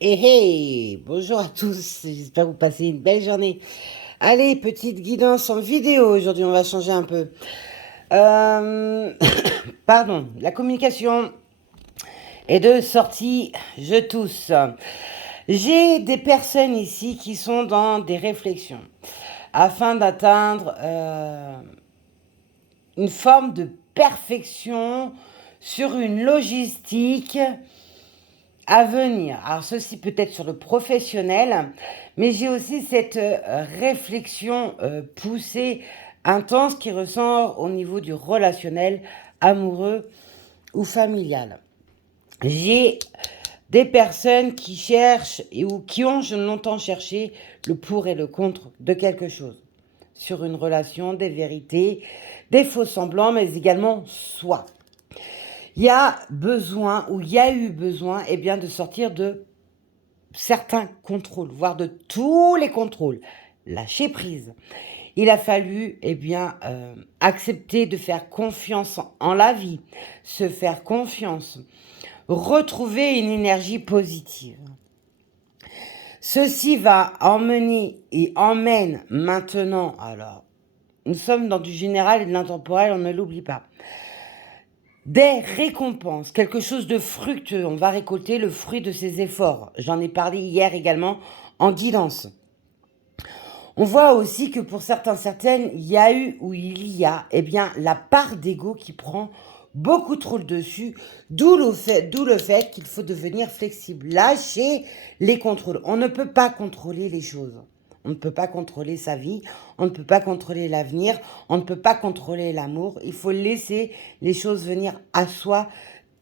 Hey, hey, bonjour à tous, j'espère que vous passez une belle journée. Allez, petite guidance en vidéo, aujourd'hui on va changer un peu. Euh, Pardon, la communication est de sortie, je tousse. J'ai des personnes ici qui sont dans des réflexions afin d'atteindre une forme de perfection sur une logistique à venir. Alors ceci peut être sur le professionnel, mais j'ai aussi cette réflexion poussée, intense qui ressort au niveau du relationnel, amoureux ou familial. J'ai des personnes qui cherchent ou qui ont longtemps cherché le pour et le contre de quelque chose. Sur une relation, des vérités, des faux semblants, mais également soi. Il y a besoin, ou il y a eu besoin, de sortir de certains contrôles, voire de tous les contrôles. Lâcher prise. Il a fallu accepter de faire confiance en la vie, se faire confiance, retrouver une énergie positive. Ceci va emmener et emmène maintenant, alors nous sommes dans du général et de l'intemporel, on ne l'oublie pas, des récompenses, quelque chose de fructueux. On va récolter le fruit de ses efforts. J'en ai parlé hier également en guidance. On voit aussi que pour certaines, il y a eu ou il y a la part d'ego qui prend beaucoup trop le dessus, d'où le fait qu'il faut devenir flexible, lâcher les contrôles. On ne peut pas contrôler les choses. On ne peut pas contrôler sa vie, on ne peut pas contrôler l'avenir, on ne peut pas contrôler l'amour. Il faut laisser les choses venir à soi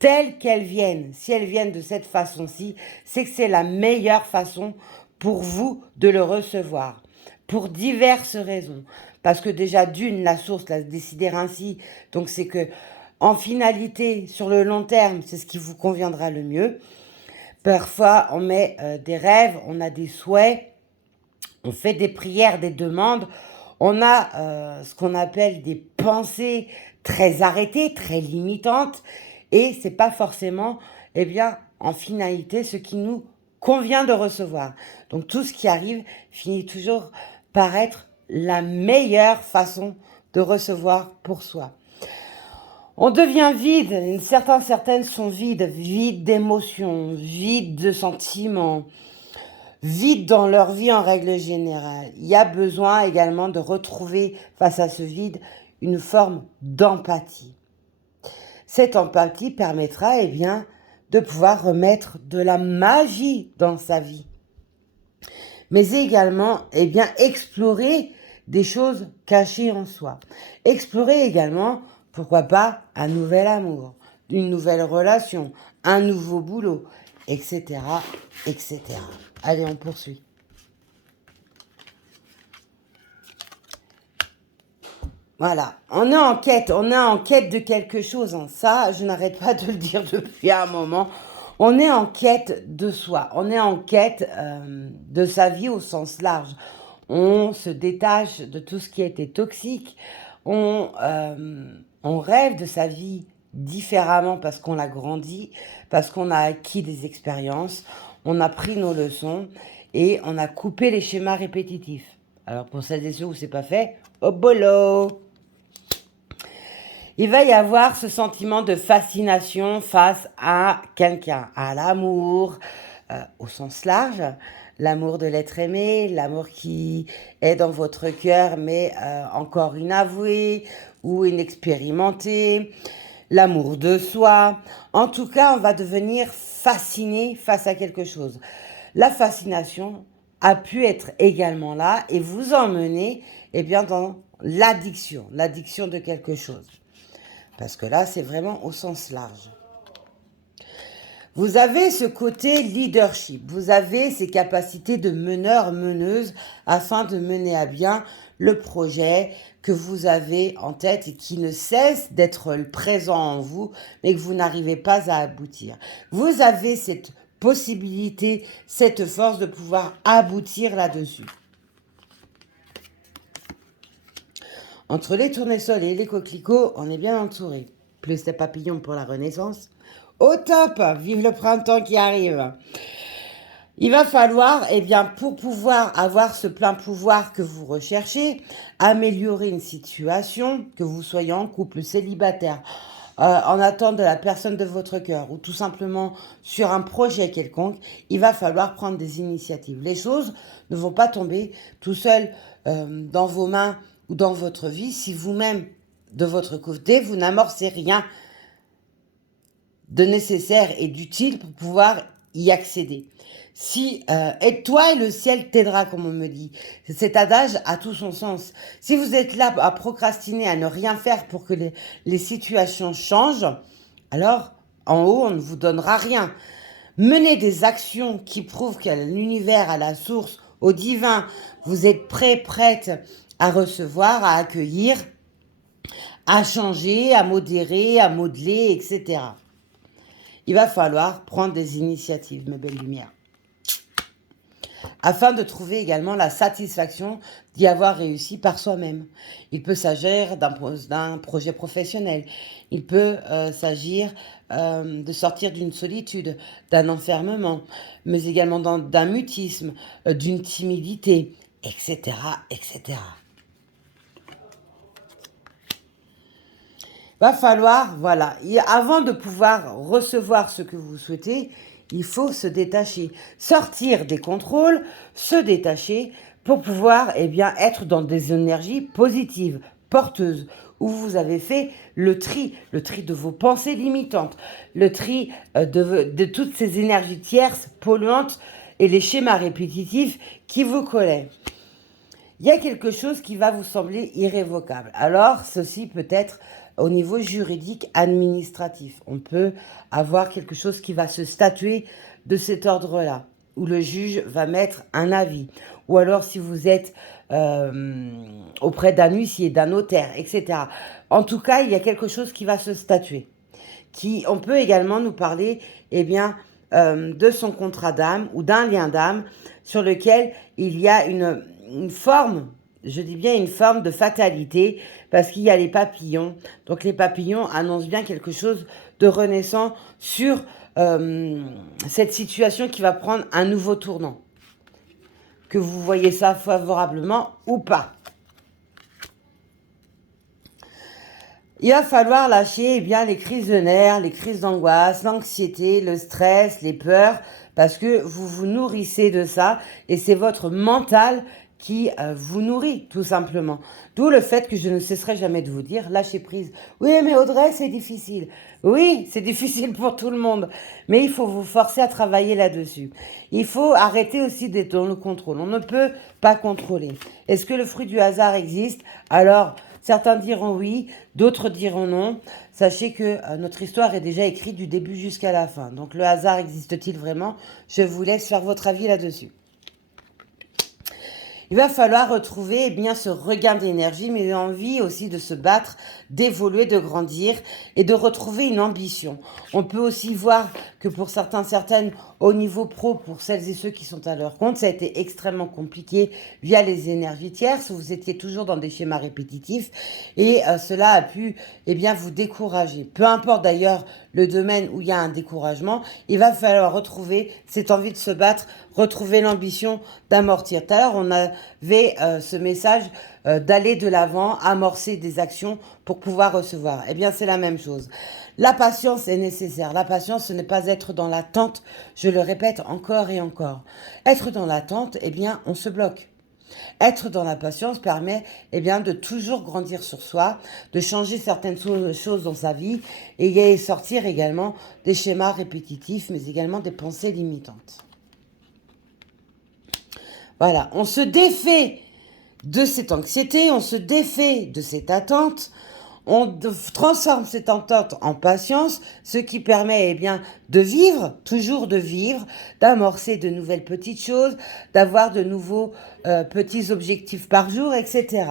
telles qu'elles viennent. Si elles viennent de cette façon-ci, c'est que c'est la meilleure façon pour vous de le recevoir. Pour diverses raisons. Parce que déjà, d'une, la source l'a décidé ainsi. Donc c'est que, en finalité, sur le long terme, c'est ce qui vous conviendra le mieux. Parfois, on met des rêves, on a des souhaits, on fait des prières, des demandes. On a ce qu'on appelle des pensées très arrêtées, très limitantes. Et c'est pas forcément, en finalité, ce qui nous convient de recevoir. Donc tout ce qui arrive finit toujours par être la meilleure façon de recevoir pour soi. On devient vide, certaines sont vides, vides d'émotions, vides de sentiments, vides dans leur vie en règle générale. Il y a besoin également de retrouver face à ce vide une forme d'empathie. Cette empathie permettra de pouvoir remettre de la magie dans sa vie. Mais également explorer des choses cachées en soi. Explorer également, pourquoi pas, un nouvel amour, une nouvelle relation, un nouveau boulot, etc. etc. Allez, on poursuit. Voilà, on est en quête de quelque chose. Hein. Ça, je n'arrête pas de le dire depuis un moment. On est en quête de soi, on est en quête de sa vie au sens large. On se détache de tout ce qui était toxique. On rêve de sa vie différemment parce qu'on a grandi, parce qu'on a acquis des expériences, on a pris nos leçons et on a coupé les schémas répétitifs. Alors pour celles et ceux où c'est pas fait, au bolo! Il va y avoir ce sentiment de fascination face à quelqu'un, à l'amour au sens large, l'amour de l'être aimé, l'amour qui est dans votre cœur mais encore inavoué ou inexpérimenté, l'amour de soi. En tout cas, on va devenir fasciné face à quelque chose. La fascination a pu être également là et vous emmener dans l'addiction de quelque chose. Parce que là, c'est vraiment au sens large. Vous avez ce côté leadership, vous avez ces capacités de meneur, meneuse afin de mener à bien le projet que vous avez en tête et qui ne cesse d'être présent en vous, mais que vous n'arrivez pas à aboutir. Vous avez cette possibilité, cette force de pouvoir aboutir là-dessus. Entre les tournesols et les coquelicots, on est bien entouré. Plus les papillons pour la Renaissance. Au top! Vive le printemps qui arrive! Il va falloir, eh bien, pour pouvoir avoir ce plein pouvoir que vous recherchez, améliorer une situation, que vous soyez en couple, célibataire, en attente de la personne de votre cœur, ou tout simplement sur un projet quelconque, il va falloir prendre des initiatives. Les choses ne vont pas tomber tout seules dans vos mains ou dans votre vie si vous-même, de votre côté, vous n'amorcez rien de nécessaire et d'utile pour pouvoir y accéder. Si aide-toi et le ciel t'aidera, comme on me dit. Cet adage a tout son sens. Si vous êtes là à procrastiner, à ne rien faire pour que les situations changent, alors en haut, on ne vous donnera rien. Menez des actions qui prouvent qu'à l'univers, à la source, au divin, vous êtes prêt, prête à recevoir, à accueillir, à changer, à modérer, à modeler, etc. Il va falloir prendre des initiatives, mes belles lumières, afin de trouver également la satisfaction d'y avoir réussi par soi-même. Il peut s'agir d'un projet professionnel, il peut s'agir de sortir d'une solitude, d'un enfermement, mais également d'un mutisme, d'une timidité, etc., etc. Va falloir, voilà, avant de pouvoir recevoir ce que vous souhaitez, il faut se détacher, sortir des contrôles, se détacher pour pouvoir, eh bien, être dans des énergies positives, porteuses, où vous avez fait le tri de vos pensées limitantes, le tri de toutes ces énergies tierces, polluantes et les schémas répétitifs qui vous collaient. Il y a quelque chose qui va vous sembler irrévocable. Alors, ceci peut être au niveau juridique administratif. On peut avoir quelque chose qui va se statuer de cet ordre-là, où le juge va mettre un avis. Ou alors si vous êtes auprès d'un huissier, d'un notaire, etc. En tout cas, il y a quelque chose qui va se statuer. On peut également nous parler, eh bien, de son contrat d'âme ou d'un lien d'âme sur lequel il y a une forme, je dis bien une forme de fatalité, parce qu'il y a les papillons. Donc les papillons annoncent bien quelque chose de renaissant sur cette situation qui va prendre un nouveau tournant. Que vous voyez ça favorablement ou pas. Il va falloir lâcher bien les crises de nerfs, les crises d'angoisse, l'anxiété, le stress, les peurs, parce que vous vous nourrissez de ça et c'est votre mental qui vous nourrit tout simplement. D'où le fait que je ne cesserai jamais de vous dire, lâchez prise. Oui, mais Audrey, c'est difficile. Oui, c'est difficile pour tout le monde, mais il faut vous forcer à travailler là-dessus. Il faut arrêter aussi d'être dans le contrôle. On ne peut pas contrôler. Est-ce que le fruit du hasard existe? Alors, certains diront oui, d'autres diront non. Sachez que notre histoire est déjà écrite du début jusqu'à la fin. Donc le hasard existe-t-il vraiment? Je vous laisse faire votre avis là-dessus. Il va falloir retrouver eh bien, ce regain d'énergie, mais envie aussi de se battre, d'évoluer, de grandir et de retrouver une ambition. On peut aussi voir que pour certaines, au niveau pro, pour celles et ceux qui sont à leur compte, ça a été extrêmement compliqué via les énergies tierces, où vous étiez toujours dans des schémas répétitifs et cela a pu eh bien, vous décourager. Peu importe d'ailleurs le domaine où il y a un découragement, il va falloir retrouver cette envie de se battre, retrouver l'ambition d'amortir. Tout à l'heure, on avait ce message d'aller de l'avant, amorcer des actions pour pouvoir recevoir. Eh bien, c'est la même chose. La patience est nécessaire. La patience, ce n'est pas être dans l'attente. Je le répète encore et encore. Être dans l'attente, eh bien, on se bloque. Être dans la patience permet eh bien, de toujours grandir sur soi, de changer certaines choses dans sa vie et sortir également des schémas répétitifs, mais également des pensées limitantes. Voilà, on se défait de cette anxiété, on se défait de cette attente, on transforme cette attente en patience, ce qui permet eh bien, de vivre, toujours de vivre, d'amorcer de nouvelles petites choses, d'avoir de nouveaux petits objectifs par jour, etc.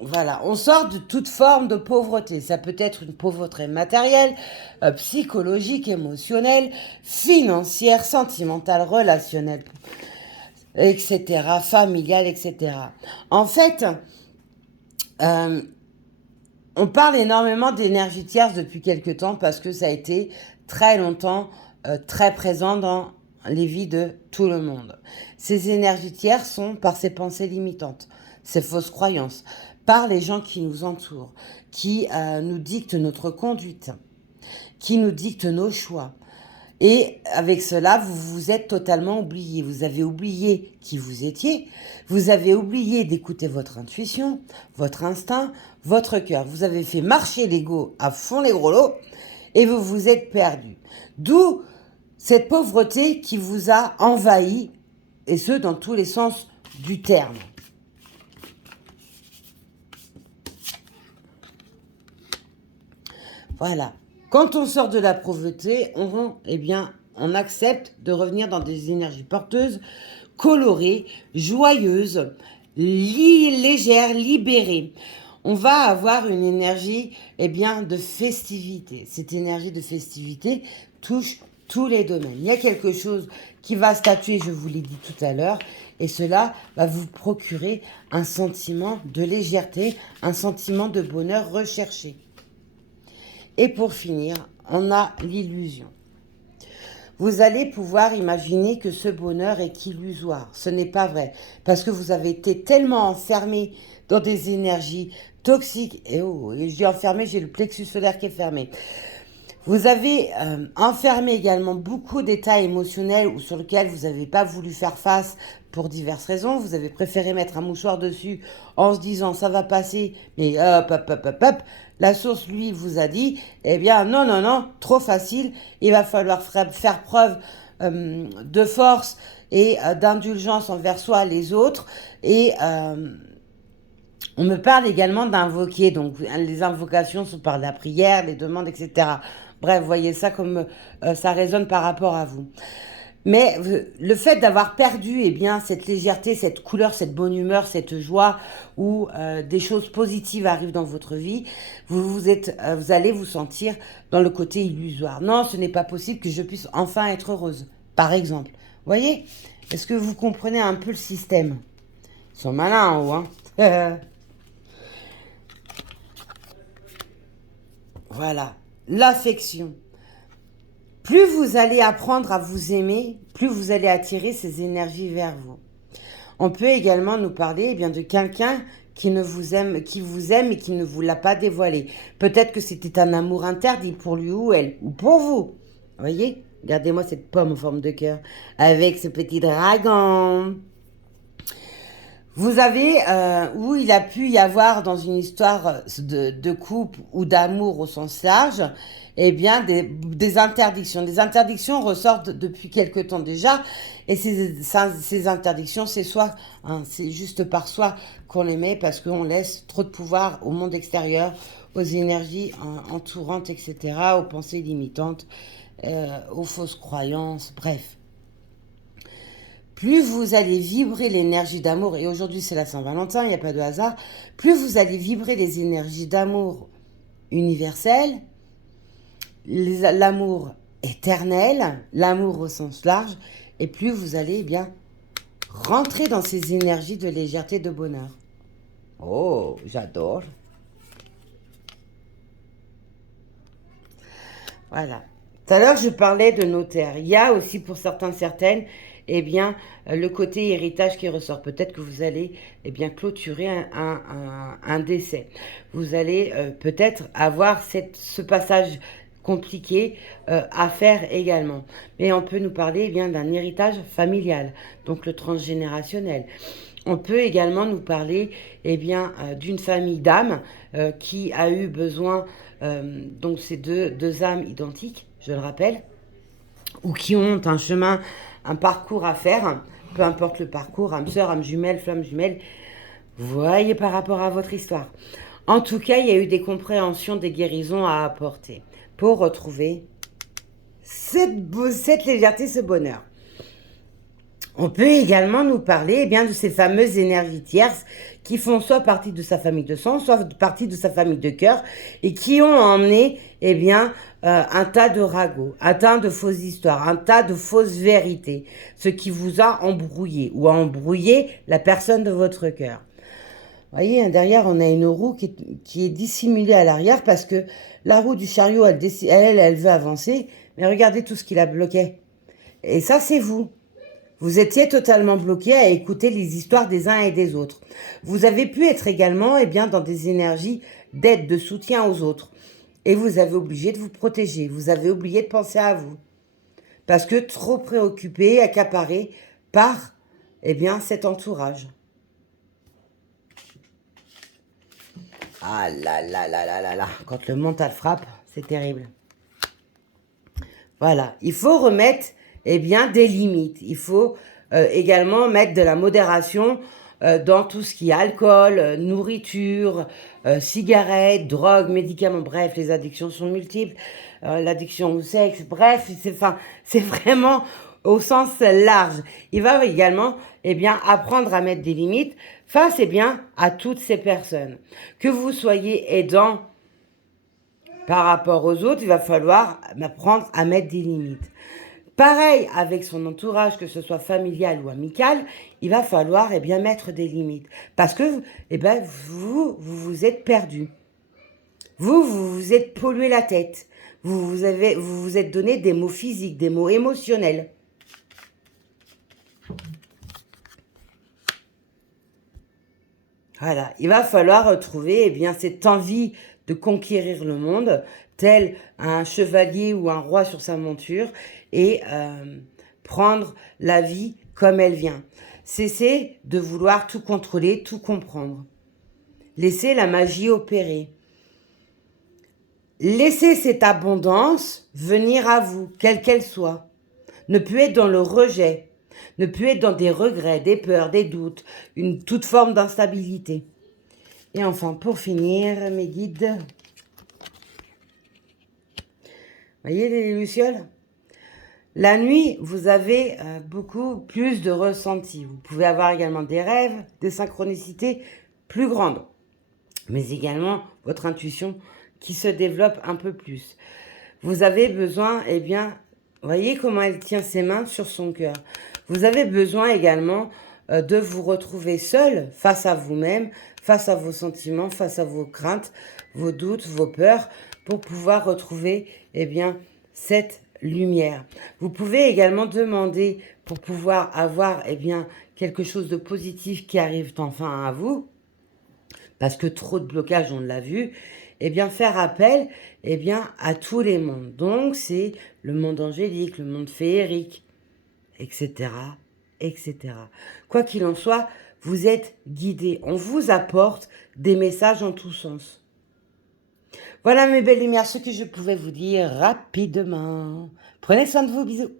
Voilà, on sort de toute forme de pauvreté. Ça peut être une pauvreté matérielle, psychologique, émotionnelle, financière, sentimentale, relationnelle, etc., familiale, etc. En fait, On parle énormément d'énergie tierce depuis quelque temps parce que ça a été très longtemps très présent dans les vies de tout le monde. Ces énergies tierces sont par ces pensées limitantes, ces fausses croyances, par les gens qui nous entourent, qui nous dictent notre conduite, qui nous dictent nos choix. Et avec cela, vous vous êtes totalement oublié. Vous avez oublié qui vous étiez. Vous avez oublié d'écouter votre intuition, votre instinct, votre cœur. Vous avez fait marcher l'ego à fond les gros lots et vous vous êtes perdu. D'où cette pauvreté qui vous a envahi, et ce, dans tous les sens du terme. Voilà. Quand on sort de la pauvreté, on accepte de revenir dans des énergies porteuses, colorées, joyeuses, légères, libérées. On va avoir une énergie de festivité. Cette énergie de festivité touche tous les domaines. Il y a quelque chose qui va statuer, je vous l'ai dit tout à l'heure, et cela va vous procurer un sentiment de légèreté, un sentiment de bonheur recherché. Et pour finir, on a l'illusion. Vous allez pouvoir imaginer que ce bonheur est illusoire. Ce n'est pas vrai. Parce que vous avez été tellement enfermé dans des énergies toxiques. Et je dis enfermé, j'ai le plexus solaire qui est fermé. Vous avez enfermé également beaucoup d'états émotionnels ou sur lesquels vous n'avez pas voulu faire face pour diverses raisons. Vous avez préféré mettre un mouchoir dessus en se disant ça va passer, mais hop. La source, lui, vous a dit, non, trop facile, il va falloir faire preuve de force et d'indulgence envers soi et les autres. Et on me parle également d'invoquer, donc les invocations sont par la prière, les demandes, etc. Bref, voyez ça comme ça résonne par rapport à vous. Mais le fait d'avoir perdu cette légèreté, cette couleur, cette bonne humeur, cette joie où des choses positives arrivent dans votre vie, vous allez vous sentir dans le côté illusoire. Non, ce n'est pas possible que je puisse enfin être heureuse, par exemple. Voyez? Est-ce que vous comprenez un peu le système? Ils sont malins en haut, hein. Voilà, l'affection. Plus vous allez apprendre à vous aimer, plus vous allez attirer ces énergies vers vous. On peut également nous parler de quelqu'un qui vous aime et qui ne vous l'a pas dévoilé. Peut-être que c'était un amour interdit pour lui ou elle, ou pour vous. Voyez, regardez-moi cette pomme en forme de cœur, avec ce petit dragon. Vous avez, où il a pu y avoir dans une histoire de couple ou d'amour au sens large, des interdictions. Des interdictions ressortent depuis quelque temps déjà, et ces interdictions, c'est c'est juste par soi qu'on les met parce qu'on laisse trop de pouvoir au monde extérieur, aux énergies entourantes, etc., aux pensées limitantes, aux fausses croyances, bref. Plus vous allez vibrer l'énergie d'amour, et aujourd'hui c'est la Saint-Valentin, il n'y a pas de hasard, plus vous allez vibrer les énergies d'amour universel, l'amour éternel, l'amour au sens large, et plus vous allez rentrer dans ces énergies de légèreté, de bonheur. Oh, j'adore. Voilà. Tout à l'heure, je parlais de notaire. Il y a aussi pour certaines, le côté héritage qui ressort. Peut-être que vous allez clôturer un décès. Vous allez peut-être avoir ce passage compliqué à faire également. Mais on peut nous parler d'un héritage familial, donc le transgénérationnel. On peut également nous parler d'une famille d'âmes qui a eu besoin, donc ces deux âmes identiques, je le rappelle, ou qui ont un chemin, un parcours à faire, peu importe le parcours, âme sœur, âme jumelle, flamme jumelle, voyez par rapport à votre histoire. En tout cas, il y a eu des compréhensions, des guérisons à apporter pour retrouver cette légèreté, ce bonheur. On peut également nous parler de ces fameuses énergies tierces qui font soit partie de sa famille de sang, soit partie de sa famille de cœur et qui ont emmené un tas de ragots, un tas de fausses histoires, un tas de fausses vérités, ce qui vous a embrouillé ou a embrouillé la personne de votre cœur. voyez, hein, derrière, on a une roue qui est dissimulée à l'arrière parce que la roue du chariot, elle veut avancer. Mais regardez tout ce qui la bloquait. Et ça, c'est vous. Vous étiez totalement bloqué à écouter les histoires des uns et des autres. Vous avez pu être également dans des énergies d'aide, de soutien aux autres. Et vous avez oublié de vous protéger. Vous avez oublié de penser à vous. Parce que trop préoccupé, accaparé par cet entourage. Ah là là là là là là. Quand le mental frappe, c'est terrible. Voilà. Il faut remettre des limites. Il faut également mettre de la modération dans tout ce qui est alcool, nourriture, cigarettes, drogue, médicaments. Bref, les addictions sont multiples. L'addiction au sexe, bref, c'est vraiment au sens large. Il va également apprendre à mettre des limites face à toutes ces personnes. Que vous soyez aidant par rapport aux autres, il va falloir apprendre à mettre des limites. Pareil avec son entourage, que ce soit familial ou amical, il va falloir mettre des limites. Parce que vous vous êtes perdu. Vous vous êtes pollué la tête. Vous vous êtes donné des mots physiques, des mots émotionnels. Voilà, il va falloir retrouver cette envie de conquérir le monde, tel un chevalier ou un roi sur sa monture, et prendre la vie comme elle vient. Cessez de vouloir tout contrôler, tout comprendre. Laissez la magie opérer. Laissez cette abondance venir à vous, quelle qu'elle soit. Ne plus être dans le rejet, ne plus être dans des regrets, des peurs, des doutes, toute forme d'instabilité. Et enfin, pour finir, mes guides, voyez les lucioles? La nuit, vous avez beaucoup plus de ressentis. Vous pouvez avoir également des rêves, des synchronicités plus grandes, mais également votre intuition qui se développe un peu plus. Vous avez besoin, voyez comment elle tient ses mains sur son cœur. Vous avez besoin également de vous retrouver seul face à vous-même, face à vos sentiments, face à vos craintes, vos doutes, vos peurs, pour pouvoir retrouver cette lumière. Vous pouvez également demander pour pouvoir avoir quelque chose de positif qui arrive enfin à vous, parce que trop de blocages, on l'a vu, faire appel à tous les mondes. Donc, c'est le monde angélique, le monde féerique, etc., etc. Quoi qu'il en soit, vous êtes guidés. On vous apporte des messages en tous sens. Voilà mes belles lumières, ce que je pouvais vous dire rapidement. Prenez soin de vous, bisous.